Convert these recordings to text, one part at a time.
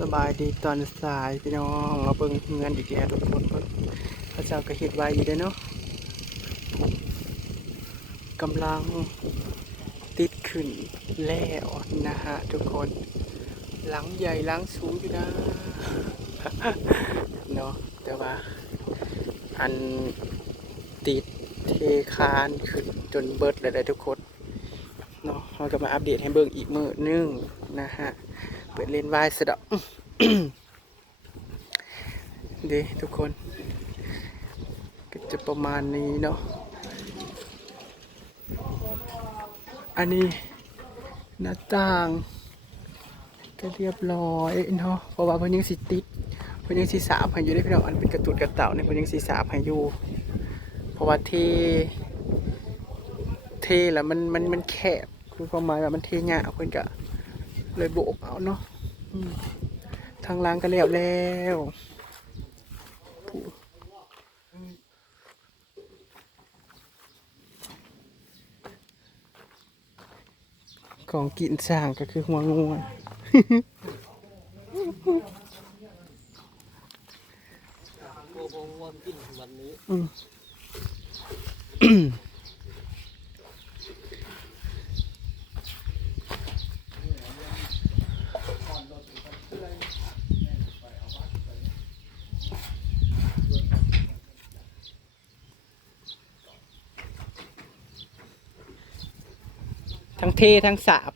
สบายดีตอนสายพี่น้องมาเบิ่งเงินอีกแล้วทุกคนเพิ่นพระเจ้าก็เฮ็ดไว้อยู่เด้เนาะกำลังติดขึ้นแล้วนะฮะทุกคนหลังใหญ่หลังสูงอยู่นะเนาะแต่ว่าอันติดเทคานขึ้นจนเบิดเลยทุกคนเนาะเราก็มาอัปเดตให้เบิ่งอีกมือนึงนะฮะ ปิดเล่นวายสะดอกดีทุกคนก็จะประมาณนี้เนาะอันนี้หน้าต่าง ก็เรียบร้อยเนาะเพราะว่าเพิ่นยังสิติดเพิ่นยังสิสาบให้อยู่ได้พี่น้องอันเป็นกระตุดกระเต่าเนี่ยเพิ่นยังสิสาบให้อยู่เพราะว่าเทเทแล้วมันมันมันแคบคือความหมายว่ามันเทยาเพิ่นก็เลยโบกเอาเนาะ ทางล้างก็แล้วแล้วของกินสร้างก็คือหัวงูอะอืม ทั้งเททั้งสาบ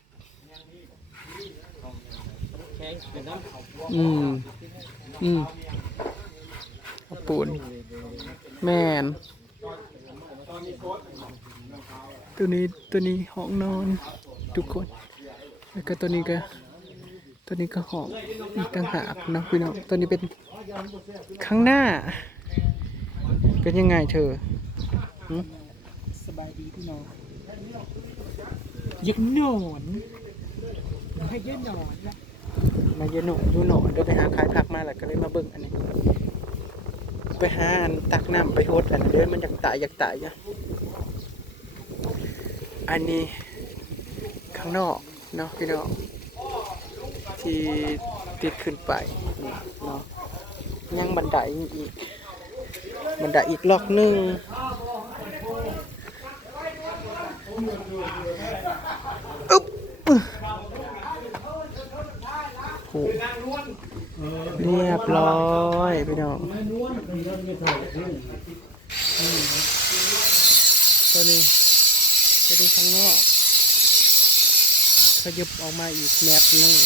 อืม อืมข้าวปูน แมน ตัวนี้ตัวนี้ห้องนอน ทุกคน แล้วก็ตัวนี้ก็ตัวนี้ก็หองอีกต่างหากนะพี่น้องตัวนี้เป็นข้างหน้า เป็นยังไงเธอสบายดีพี่น้อง ยักนอนให้ยันนอนละมาเยอะหนูดูหนูเดี๋ยวไปหาขายผักมาแล้วก็เลยมาเบิ่งอันนี้ ไปหาอันตักน้ำไปโฮดอันเดินมันอยากตายอยากตายอะอันนี้ข้างนอกเนาะพี่น้องที่ติดขึ้นไปเนาะยังบันไดอีก บันไดอีกล็อกนึงอึ๊บโอ้ เรียบร้อยพี่น้องตัวนี้ตัวนี้ข้างนอกขยับออกมาอีกแมปหนึง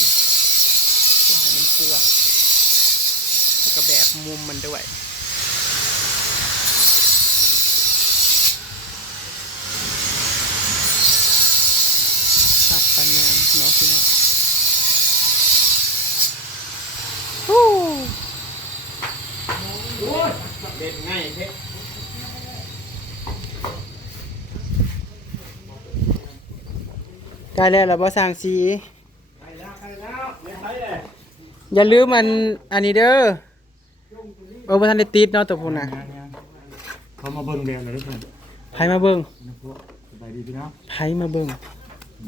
เพื่อให้มันกลัวแล้วก็แบบมุมมันด้วยภาพปัญญาเนาะพี่น้องฮู้ เด็ดง่ายเพ่ใกล้แล้วเราบ่สั่งสี ไปแล้วไปแล้วไม่ใช่เลยอย่าลืมมันอันนี้เด้อเออบ่ทันได้ติดเนาะตัวพุ่นน่ะเขามาเบิ่งแล้วนะทุกคนไผมาเบิ่งนะพวกสบายดีพี่น้องไผมาเบิ่ง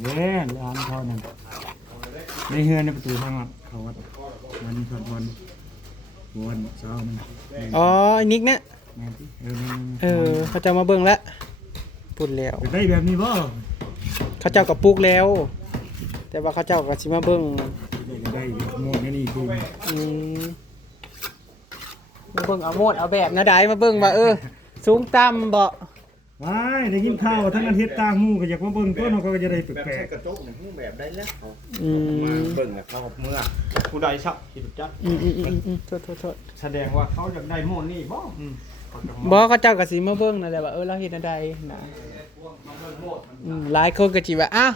เด้ร้านเขานั่นในเฮือนในประตูทางอะเขาวัดมันสอน วันวันเช้ามันอ๋อไอ้นิกเนี่ยแม่นที่เออแม่นเออเขาเจะมาเบิ่งแล้วพูดแล้วไปได้แบบนี้บ่เขาเจ้ากับปลูกแล้ว แต่ว่าเขาเจ้าก็สิมาเบิ่งได้ก็ได้หมดนี่คืออืมมาเบิ่งเอาโมดเอาแบบนะได้มาเบิ่งว่าเออ สูงต่ำบ่ ว้ายได้ยินข่าวทั้งอาทิตย์ต่างหมู่ก็อยากมาเบิ่งตัวเนาะเขาก็จะได้แปแบบลใช้กกระจกเนี่ยรูปแบบได้แล้วเขาอืมามเบิ่งอะเขาเมื่อผู้ใดชอบคิดจักอืมอืมอืมอืมโทษโทษโทษแสดงว่าเขาอยากได้โมนนี่บ่อืมเขาจะบ่เขาเจ้าก็สิมาเบิ่งนั่นแหละว่าเออเราเฮ็ดอันใดนะอืมหลายคนก็สิว่าอ้าว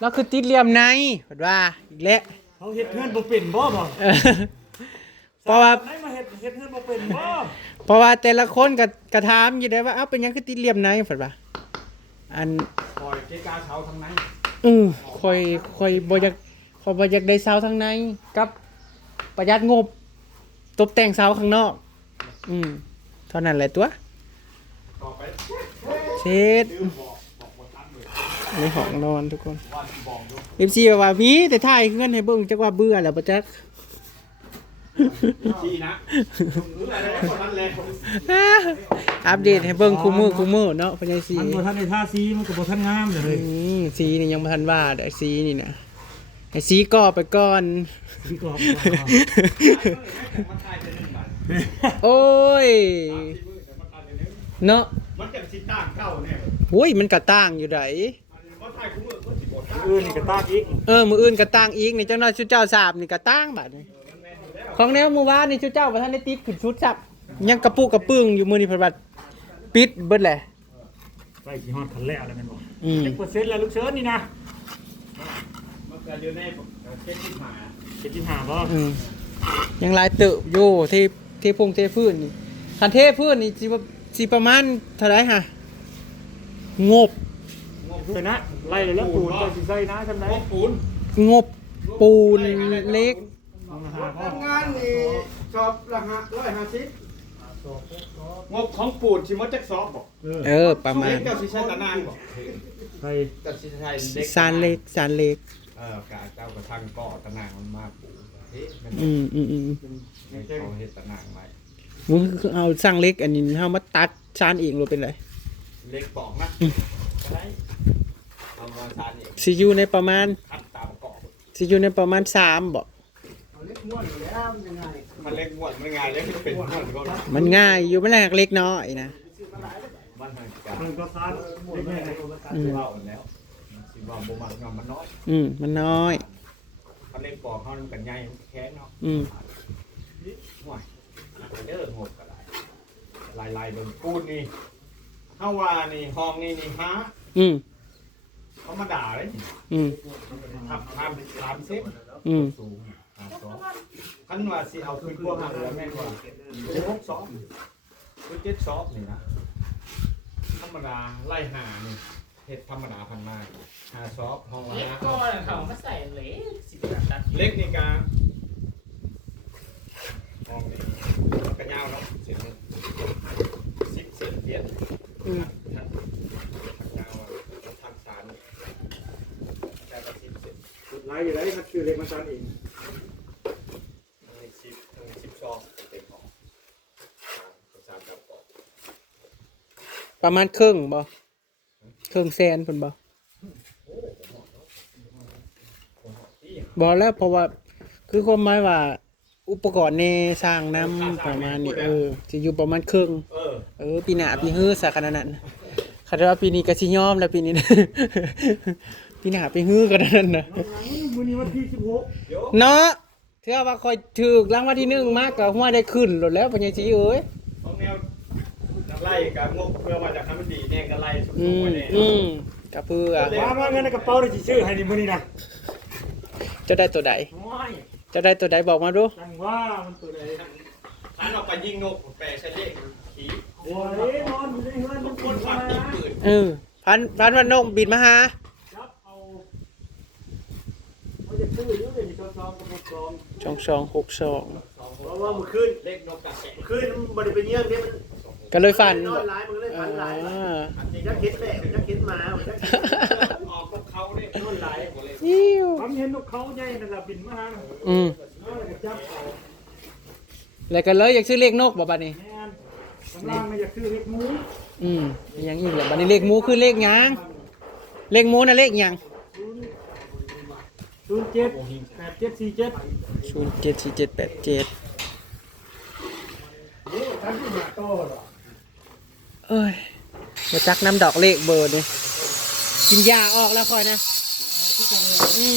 เราคือติดเหลี่ยมในเพิ่นว่าอีกแล้วๆเขาเฮ็ดเฮือนบ่เป็นบ่บ่เออเพราะว่า ได้มาเฮ็ดเฮ็ดเฮือนบ่เป็นบ่ เพราะว่าแต่ละคนก็กระถามอยู่ได้ว่าเอ้าเป็นหยังคือติดเหลี่ยมในเพิ่นว่าอันคอยเจกาเช้าทั้งนั้นอือค่อยค่อยบ่อยากค่อยบ่อยากได้เสาทางในกับประหยัดงบตกแต่งเสาข้างนอก อืมเท่านั้นแหละตัวเช็ดอันนี้ห้องนอนทุกคนเอฟซีว่ามีแต่ถ่ายเงินให้เบิ่งจักว่าเบื่อแล้วบ่จัก ชี้นะอะไรคนนั้นเลยอัปเดตให้เบิ่งคู่มือคู่มือเนาะพญายสีมันบ่ทันได้ทาสีมันก็บ่ทันงามเลย อืมสีนี่ยังบ่ทันว่าแต่สีนี่นะให้สีก่อไปก่อน สีกรอบโอ้ย เนาะมันจะสิต่างเข้าเนี่ยโอ้ยมันก็ต่างอยู่ไดมันถ่ายคู่มือมันสิบดอื่นนี่ก็ตากอีก เออ มืออื่นก็ต่างอีกนี่จังน้อยชุดเจ้าสาบนี่ก็ต่างบัดนี้ ของแนวมือวานนี่ชุดเจ้าบ่ทันได้ติดขึ้นชุดซับยังกระปุกกระปึ้งอยู่มื้อนี้เพิ่นว่าปิดเบิดแหละใกล้สิฮอดคันแล้วแล้วแม่นบ่อืมเปอร์เซ็นต์แล้วลูกเชิญนี่นะมันจะอยู่ในเส้นที่หา75บ่อืมยังหลายเติบอยู่ที่ที่พงเทพื้นนี่คันเทพื้นนี่สิว่าสิประมาณเท่าไหร่ฮะงบเฮ้ยนะไล่เลยแล้วปูนเจ้าสิใส่นะจำได้พวกปูนงบปูนเล็ก เอามาหาพ่อทำงานนี่ชอบละหะร้อยห้าสิบงบของปูนชิมดจักซอกบอกเออเออ ประมาณเล็กเจ้าสิใช้ตะนางบอกใส่เจ้าสิใช้เล็กสารเล็กสารเล็ก เออกาเจ้ากระทั่งก่อตะนางมันมากปูเฮ้ยมันอืมอืมอืมเขาเฮ็ดตะนางไว้มึงคือเอาสร้างเล็กอันนี้เฮามาตัดสารเองรู้เป็นไรเล็กบอกนะก็ได้เอามาทานเองสิอยู่ในประมาณคัดตามเกาะสิอยู่ในประมาณ3บ่เอาเล็ก ม้วนอยู่แล้วมันยังไงมันเล็กงวดมันง่ายเล็กมันเป็นงวดก็มันง่ายอยู่มันแรกเล็กน้อยนะมันมันกามันก็ซานเล็กแค่ไหนอืมเล่าแล้วสิว่าบ่มักงอมมันน้อย อืมมันน้อยเขาเล็กปอกเขามันกันใหญ่แข็งเนาะอืมห่วยเด้องบก็ได้ลายลายๆเบิ่งปูนนี่เฮาว่านี่ห้องนี่นี่ฮะอืมเขามาด่าเลยอืมทับทำสามเซนอืมสูงหา สองคันว่าสิเอาขึ้นพวกหาเหลือแม่นว่าหกสองหรือเจ็ดสองนี่นะธรรมดาไล่หานี่เฮ็ดธรรมดาพันมาหาซอฟห้องละเล็กห้าก็เขามาใส่เล็กสิบสามตัดเล็กนี่กาห้องนี้กระยาวเนาะเสร็จสิบเซนเปลี่ยนอืมท่านยาวทางสารแค่ละสิบเซนไล่อยู่ได้มันคือเล็กมาซานเอง มีสิบมีสิบซองเต็มของสามกับปอก ประมาณครึ่งบ่ครึ่งแสนเพิ่นบ่บ่แล้วเพราะว่าคือความหมายว่า อุปกรณ์ในสร้างน้ำประมาณนี้เออสิอยู่ประมาณครึ่งเออเออ ปีหน้าปีฮื้อสักขนาดนั้นคาดว่าปีนี้ก็สิยอมแล้วปีนี้นะปีหน้าปีฮื้อกันนั้นนะมื้อนี้วันที่16เดี๋ยวเนาะเชื่อว่าคอยถูกรางวัลที่หนึ่งมากก็หัวได้ขึ้นโลดแล้วปัญญาสีเอ้ยของแนว ไล่กับงบเพื่อมาจากคำดีเนี่ยก็ไล่สุดอืมไปเนี่ยอืมก็เพื่อมามาเงินในกระเป๋าได้สิซื้อให้นี่มื้อนี้นะเจะได้ตัวใดโอ้ยเจะได้ตัวใดบอกมาดูจังว่ามันตัวใดท่านออกไปยิงนกแปรเชลเล่ขี่โอ้ยนอนอยู่ในเฮือนทุมันกคคนนฝาฝากกยิยิงงปืนเออพันพันวันนงบินมาหาจับเอาเขาจะซื้ออยู่เดี๋ยวนี้ก็ซองกับซองสองสองหกสองเพราะว่าเมื่อคืนเล็กนกกาแกะเมื่อคืนมันบ่ได้ไปเยี่ยมเนี่ยมัน ก็เลยฟันนอนหลายมันก็เลยอ่ฝันหลายาอันนี้จักคิดแหละจักคิดมาจักคิดออกพวกเขาเนี่ยนู่นไหลหมดเลยอิ้วผมเห็นนกเขาใหญ่นั่นล่ะบินมาหาอืมเอาแล้วก็จับเอาแล้วก็เลยอยากซื้อเลขนกบ่บัดนี้แม่นข้างล่างมันจะคือเล็กหมูอืมมีหยังอีกแหละบัดนี้เลขหมูคือเลขหยังเลขหมูน่ะเลขหยังศูนย์เจ็ดแปดเจ็ดสี่เจ็ดศูนย์เจ็ดสี่เจ็ดแปดเจ็ดทั้งที่มาโตหรอ เอ้ยมาจักน้ำดอกเลขเบอร์นี่กินยาออกแล้วคอยนะอืม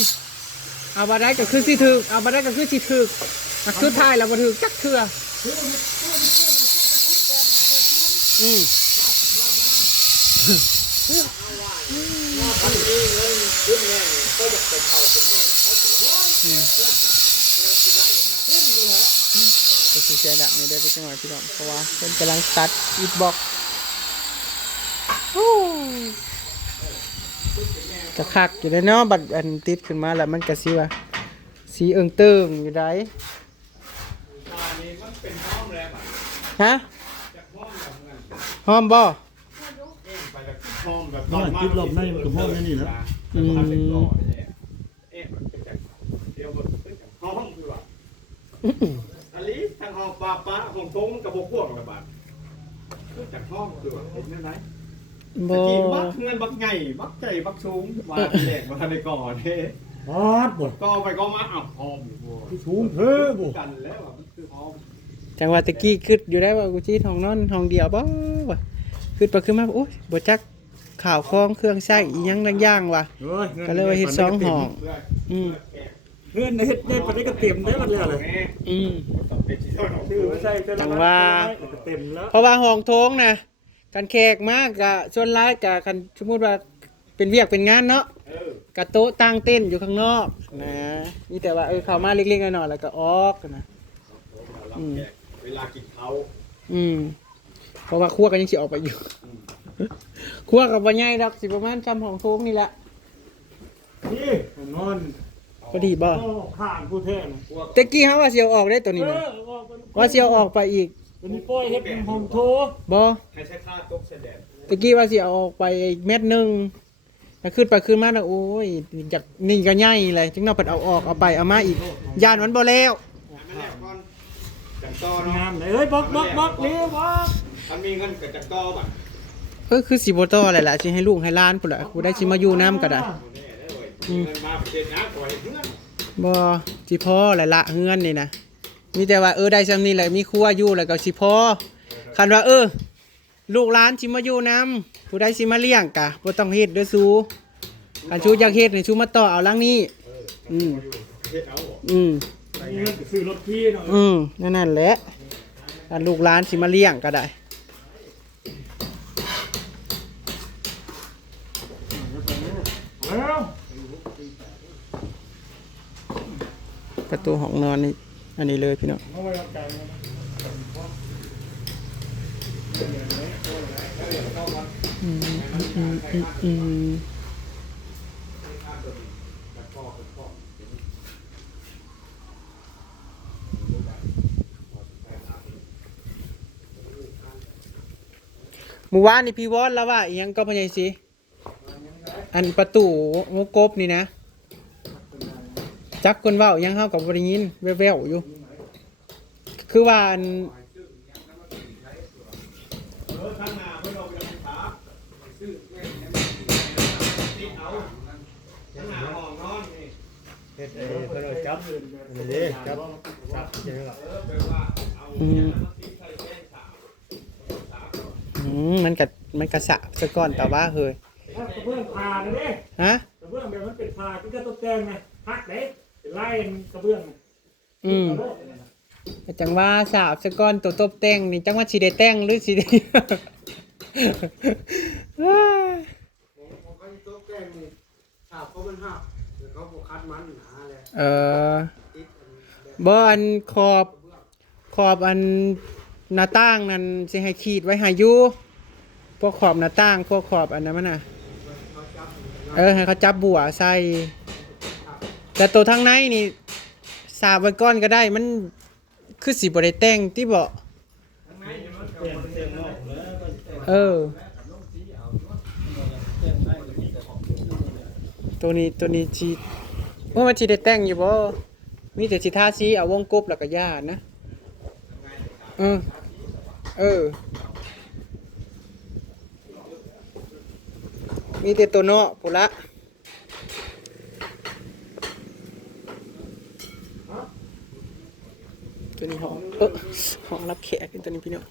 เอาบาได้ก็คือสิถึกเอาบาได้ก็คือสิถึกมาคือทายแล้วมาถึกจักเถื่ออืมก็คือเสียดักนี่ได้ไปจังหวะพี่น้องเพราะว่าเป็นกำลังตัดอีทบ็อก จะคักอยู่เลยเนาะบัดอันติดขึ้นมาแล้วมันก็สิว่าสีเอิงเติงอยู่ได้อันนี้มันเป็นห้องแล้วอะฮะจากห้องแบบนั้นหอมบ่เองไปจากห้องแบบมันติดลมในมันก็ห้องนั่นนี่แหละอืมเป็นก่อเนี่ยเอ๊ะมันเป็นจากเดียวมันเป็นจากห้องคือว่าไอ้ห้องปลาปลาห้องโถงมันกับบกพวกระบาดจากห้องคือว่าเห็นไหมบ่ ตะกี้บักเงินบักใหญ่บักใจบักสูงมาแดกมาทันในก่อนเฮ้ฮอดบ่ก็ไปก็มาอ้าวพร้อมอยู่บ่ที่สูงเพ้อบ่กันแล้วอะมันคือพร้อมจังหวะตะกี้คิดอยู่ได้ว่ากูจีห้องนอนห้องเดียวบ่วะคิดไปขึ้นมาโอ้ยบ่จักข่าวของเครื่องใช้อีหยังดังอย่างว่ะเฮ้ยงินก็เลยว่าเฮ็ดสองห้อง เพื่ออืมเงินเฮ็ดได้ปานนี้ก็เต็มได้บัดแล้วเลยแม่อืม ต้องเป็นที่เท่าของชื่อไม่ใช่แต่ละจังว่าก็เต็มแล้วเพราะว่าห้องโถงนะ กันแขกมากกะส่วนร้ายกะคันสมมติว่าเป็นเวียกเป็นงานเนาะเออกะโต๊ะตั้งเต้นอยู่ข้างนอกนะนี่แต่ว่าเออเข้ามาเล็กๆน้อยๆแล้วก็ออกนะรับแขกเวลากินเขาอืมเพราะว่าครัวก็ยังสิออกไปอยู่ครัวกับว่าใหญ่ดอกสิประมาณจำห้องโถงนี่แหละนี่ผมนอนพอดีบ่โอ้ข้างผู้แท้นะตะกี้เฮาว่าสิเอาออกได้ตัวนี้เอนะอออกไปว่าสิเอาออกไปอีก วันนี้ป้อยเฮ็ดเป็นห้องโถบ่ให้ใช้ค่าตกเสด็จตะกี้ว่าสิเอาออกไปเม็ดหนึงแล้วขึ้นไปขึ้นมาแล้วโอ้ยอยากนี่ก็ใหญ่เลยจึงนอกเปิดเอาออกเอาไปเอามาอีกยานมันบ่แล้วไม่แลกก่อนจังต่อเนาะงามเลยเอ้ยบอกบอกบอกเร็วบอกมันมีเงินกับจังต่อบัตรเออคือสิบ่ต่อแหละล่ะสิให้ลูกให้หล้านพุ่นล่ะกูได้สิมาอยู่น้ก็ได้แน่ได้เลยมีเงินมาประเทศนะก่อนเพื่อนบ่สิพอแหละละเฮือนนี่นะ มีแต่ว่าเออได้ซำนี้แหละมีครัวอยู่แล้วก็สิพอคันว่า เออ ลูกหลานสิมาอยู่นํผู้ใดสิมาเลี้ยงกะบ่ต้องเฮ็ดเด้อสูคันชูอยากเฮ็ดนี่ชูมาต่อเอาหลังนี้อืมอืมซื้อรถพี่หน่อยอืมนั่นนั่นแหละคันลูกหลานสิมาเลี้ยงก็ได้ประตูห้องนอนนี่ อันนี้เลยพี่น้องเอาไว้เอาใจนะอืมอืมอืมอืมเมื่อวานนี่พี่วอนแล้วว่าอิหยังก็พยายสิ อันประตูงูกบนี่นะ จักคนเว่าอิหยังเฮากับบริยินแว่วๆอยู่ คือว่าอันเออข้างหน้าเพื่อนเราจะขาซื้อแม่ติดเอาข้างหน้าห้องนอนนี่เฮ็ดไอ้เพิ่นเอาจับนี่เด้จับจับจังหวะเออแปลว่าเอาอืมติดใส่แจ้งสาวอืมมันกัมันกระสะสะก้อนแต่ว่าเฮ้ยถ้ากระเบื้องผ่าเลยเด้ฮะกระเบื้องแบบมันเป็นผ่าที่ก็ต้องแต่งไงพักเด้เป็น ไล่กระเบื้องน่ะอืมจังว่าสาวสะก้อนตัวตบแต่งนี่จังว่าสิได้แต่งหรือสิได้ผมก็โต๊ะแกล้งนี่ถ้าเขามันหักเดี๋ยวเขาบอกคัดมันหนาเลยเออติดอันแบบบ่อันขอบขอบอันหน้าต่างนั่นสิให้ขีดไว้ให้อยู่พวกขอบหน้าต่าง พวกขอบอันนั้นมันน่ะเขาจับเออให้เขาจับบัวใส่ แต่ตัวทางในนี่สาบไว้ก้อนก็ได้มันคือสีบริแต่งที่บอกเออ ตัวนี้ตัวนี้ชีว่ามันชีได้แต่งอยู่บ่มีแต่ชีทาสีเอาวงกบแล้วก็ย่านะเออเออ มีแต่ตัวเนาะปุละ ตัวนี้ห้องเออห้องรับแขกเป็นตัวนี้พี่น้อง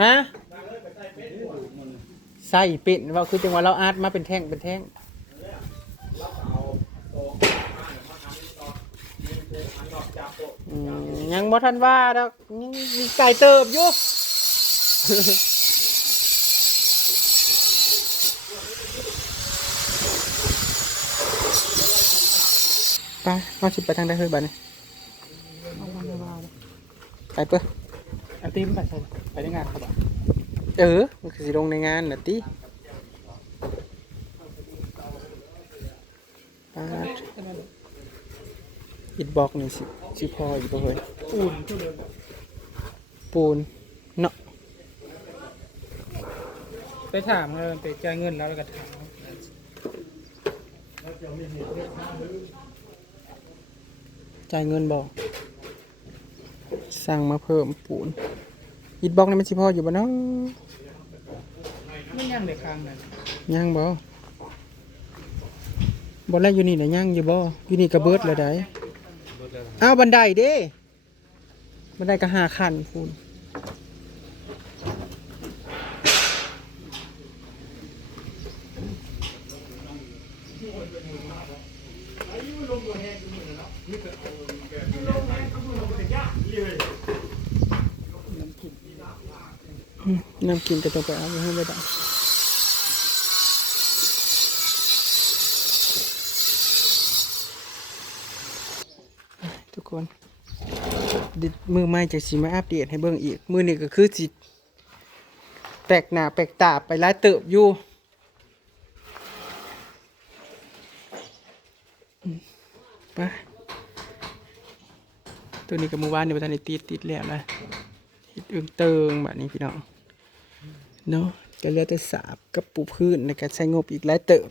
ฮะไปใส่ป็นบัวใส่เป็ดว่าคือจังหวะเราอาร์ตมาเป็นแท่งเป็นแท่งแล้วก็เอาโต๊ะมามาทำนี่ต่อยิงโต๊ะอันนอกจากโต๊ะอืมยังบ่ทันว่าดอกยังมีไก่เติบอยู่ ไปเอาสิไปทางใดเฮ้ยบัดนี้ไปเปิ้ลอาติมไปใช่ไปได้งานครับอะเออมันคือสิลงในงานน่ะติปาดอิดบอกนี่สิสิพออยู่บ่เฮ้ยอุ่นก็เลยปูนเนาะไปถามเลยไปจ่ายเงินแล้วแล้วก็ถาม จ่ายเงินบอกสั่งมาเพิ่มปูนอิดบล็อกนี่มันสิพออยู่บ่เนาะไม่ยังเด็กคางนั่นยังบ่บ่แล้วอยู่นี่น่ะยังอยู่บ่อยู่นี่ก็เบิดแล้วได้อ้าวบันไดเด้บันไดก็ห้าขั้นคูณ น้ำกินก็ต้องไปเอาไว้ให้ได้ทุกคนดิมือใหม่จากสีมาอัปเดตให้เบิ่งอีก มือนี่ก็คือสิแปลกหนาแปลกตาไปหลายเติบอยู่อืมไปตัวนี้กับมือวานนี่ประธานได้ติดติดแล้วนะติดอึงเติงแบบนี้พี่น้อง เนาะก็เหลือแต่สาบกับปูพื้นในการใช้งบอีกหลายเติบ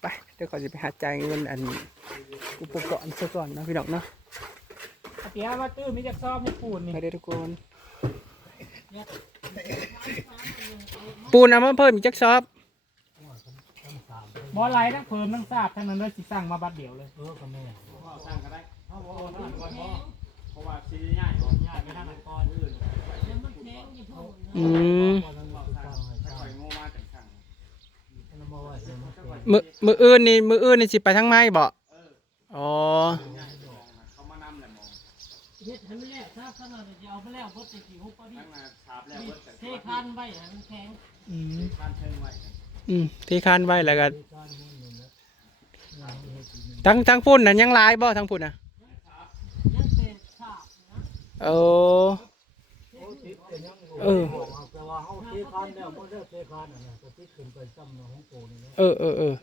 ไปเดี๋ยวขอจะไปหาจ่ายเงินอันอุปกรณ์ซะก่อนเนาะพี่น้องเนาะเปียว่าตื้อมีจักซอบมีปูนนี่ไปเด้อทุกคนปูนเอามาเพิ่มอีกจักซอบบ่ไหลทั้งเพิ่มทั้งทราบทั้งนั้นเลยสิสั่งมาบัดเดียวเลยเออก็แม่สั่งก็ได้เอาบ่โอนก่อนบ่เพราะว่าสิง่ายบ่ง่ายไปทางนั้นก่อนอื่น อืมค่อยโง่มาจังสั่งมือมืออื่นนี่มืออื่นนี่สิไปทางไม้บ่อ๋อเขามานำแหละมองเฮ็ดให้มันแล้วถ้าขนาดจะเอาไปแล้วพดจะกี่ฮุบก็ดีทั้งน่ะฉาบแล้วเบิดแต่เทคันไว้ให้มันแข็งอืมทานเชิงไว้อืมที่คานไว้แล้วก็ทั้งทั้งพุ่นน่ะยังหลายบ่ทั้งพุ่นน่ะยังเป็นฉาบนะเออ เออแต่ว่าเฮาเทคานแล้วบ่ได้เทคานน่ะก็ติดขึ้นไปซ้ำของโปนี่นะเออเออเออ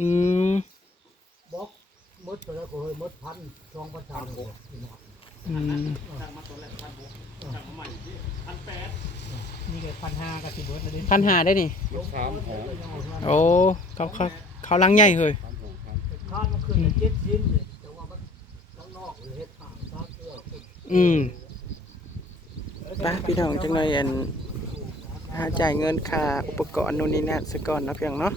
อืมบล็อกมดไปแล้วก็เฮ้ยมดพันสองพันสามหกอืมสั่งมาตัวแรกพันหกสั่งมาใหม่ที่พันแปดนี่ก็พันห้ากับสิเบิดแล้วดิพันหาได้นี่สามหอโอ้เขาเขาเขาลังใหญ่เฮ้ยคานมันขึ้นเจ็ดชิ้นเนี่ยแต่ว่ามันข้างนอกเฮ็ดห่างซาเสื้ออืม ป้าพี่น้องจังเลยอันหาจ่ายเงินค่าอุปกรณ์นู่นนี่นั่นสก่อนนะเพียงเนาะ